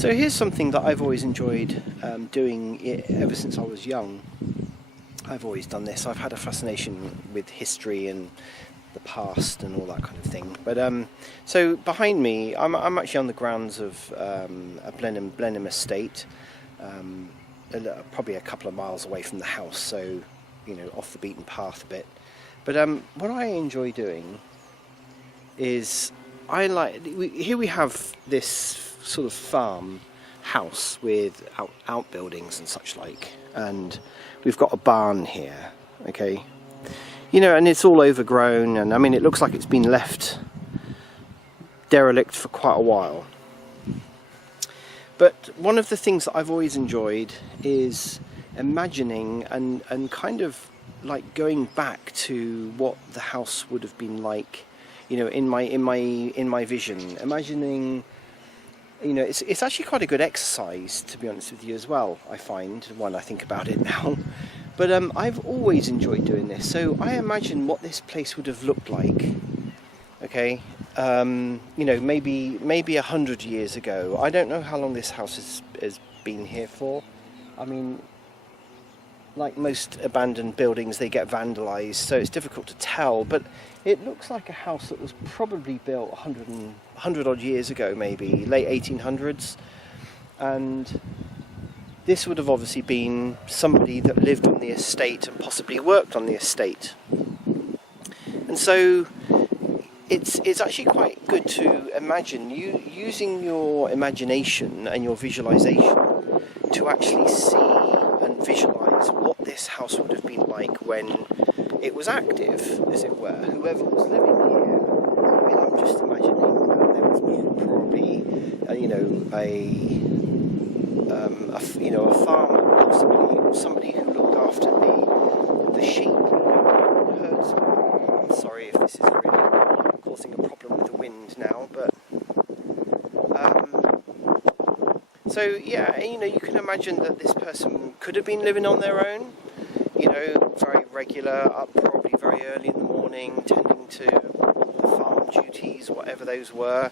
So here's something that I've always enjoyed doing ever since I was young. I've always done this. I've had a fascination with history and the past and all that kind of thing. But so behind me, I'm actually on the grounds of a Blenheim estate, probably a couple of miles away from the house, so off the beaten path a bit. But what I enjoy doing is here we have this sort of farm house with outbuildings and such like, and we've got a barn here, okay, and it's all overgrown, and I mean it looks like it's been left derelict for quite a while. But one of the things that I've always enjoyed is imagining and kind of like going back to what the house would have been like, in my vision, imagining. It's actually quite a good exercise, to be honest with you, as well, I find, when I think about it now. But I've always enjoyed doing this, so I imagine what this place would have looked like, okay? Maybe 100 years ago. I don't know how long this house has been here for. I mean, like most abandoned buildings, they get vandalised, so it's difficult to tell, but it looks like a house that was probably built 100 odd years ago, maybe late 1800s, and this would have obviously been somebody that lived on the estate and possibly worked on the estate. And so it's actually quite good to imagine, using your imagination and your visualization to actually see and visualize what this house would have been like when it was active, as it were. Whoever was living here, I mean, I'm just imagining that there was probably, a farmer, possibly, or somebody who looked after the sheep, herdsman. I'm sorry if this is really causing a problem with the wind now, but so yeah, you can imagine that this person could have been living on their own, very regular, up probably very early in the morning, tending to the farm duties, whatever those were.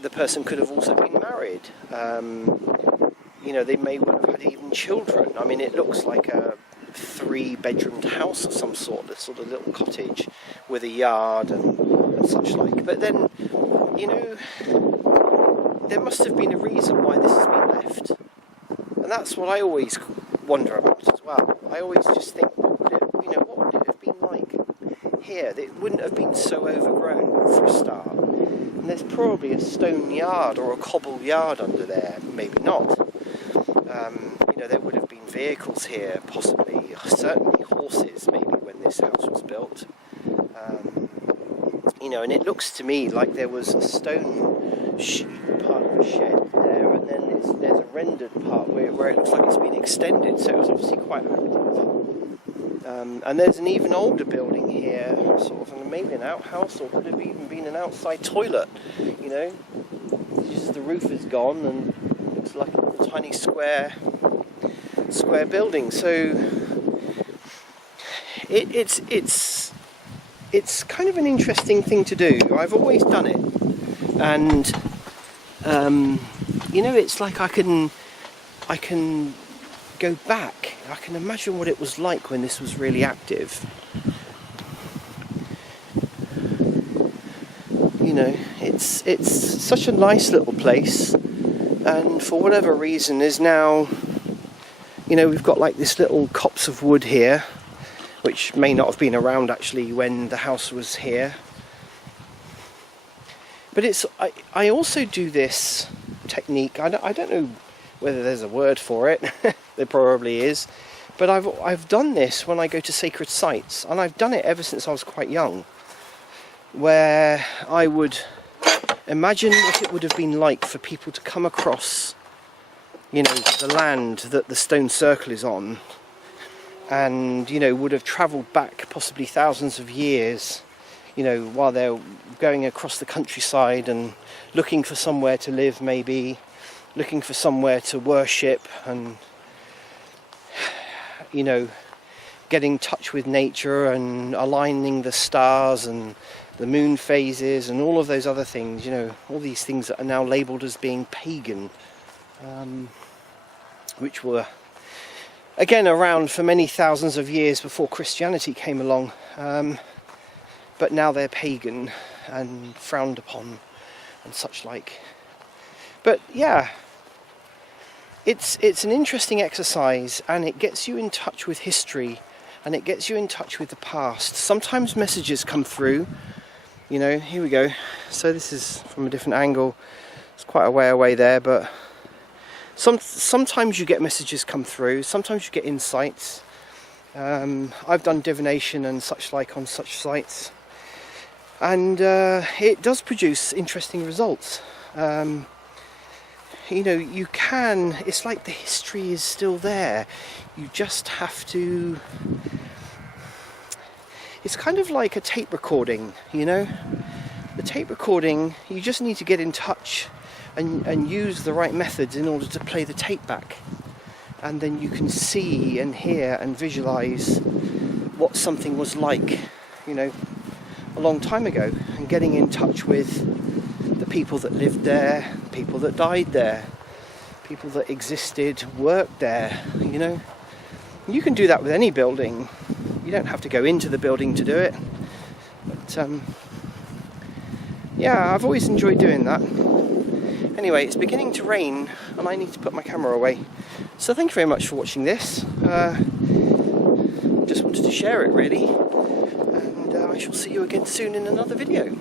The person could have also been married. They may well have had even children. I mean, it looks like a 3-bedroomed house of some sort, a sort of little cottage with a yard and such like. But then, there must have been a reason why this has been left. And that's what I always wonder about as well. I always just think, what would it have been like here? It wouldn't have been so overgrown for a start. And there's probably a stone yard or a cobble yard under there, maybe not. There would have been vehicles here, possibly, certainly horses, maybe, when this house was built. And it looks to me like there was a stone part of a shed there, and then there's a rendered part where it looks like it's been extended, so it was obviously quite active. And there's an even older building here, sort of maybe an outhouse, or could have even been an outside toilet, just the roof is gone and it looks like a tiny square building. So it's kind of an interesting thing to do. I've always done it, and it's like I can go back. I can imagine what it was like when this was really active. It's such a nice little place, and for whatever reason is now, we've got like this little copse of wood here, which may not have been around actually when the house was here. But I also do this technique. I don't know whether there's a word for it. There probably is. But I've done this when I go to sacred sites, and I've done it ever since I was quite young, where I would imagine what it would have been like for people to come across, the land that the stone circle is on, and would have travelled back possibly thousands of years, while they're going across the countryside and looking for somewhere to live, maybe looking for somewhere to worship, and getting in touch with nature and aligning the stars and the moon phases and all of those other things, all these things that are now labelled as being pagan. which were again around for many thousands of years before Christianity came along, but now they're pagan and frowned upon and such like. But yeah, it's an interesting exercise, and it gets you in touch with history, and it gets you in touch with the past. Sometimes messages come through, you know, here we go. So this is from a different angle. It's quite a way away there, but sometimes you get messages come through, sometimes you get insights. I've done divination and such like on such sites, and it does produce interesting results. You know, you can, it's like the history is still there. You just have to, it's kind of like a tape recording, you know. The tape recording, you just need to get in touch and use the right methods in order to play the tape back. And then you can see and hear and visualize what something was like, you know, a long time ago, and getting in touch with the people that lived there, people that died there, people that existed, worked there, you know. You can do that with any building. You don't have to go into the building to do it. But yeah, I've always enjoyed doing that. Anyway, it's beginning to rain and I need to put my camera away. So thank you very much for watching this. Just wanted to share it really. And I shall see you again soon in another video.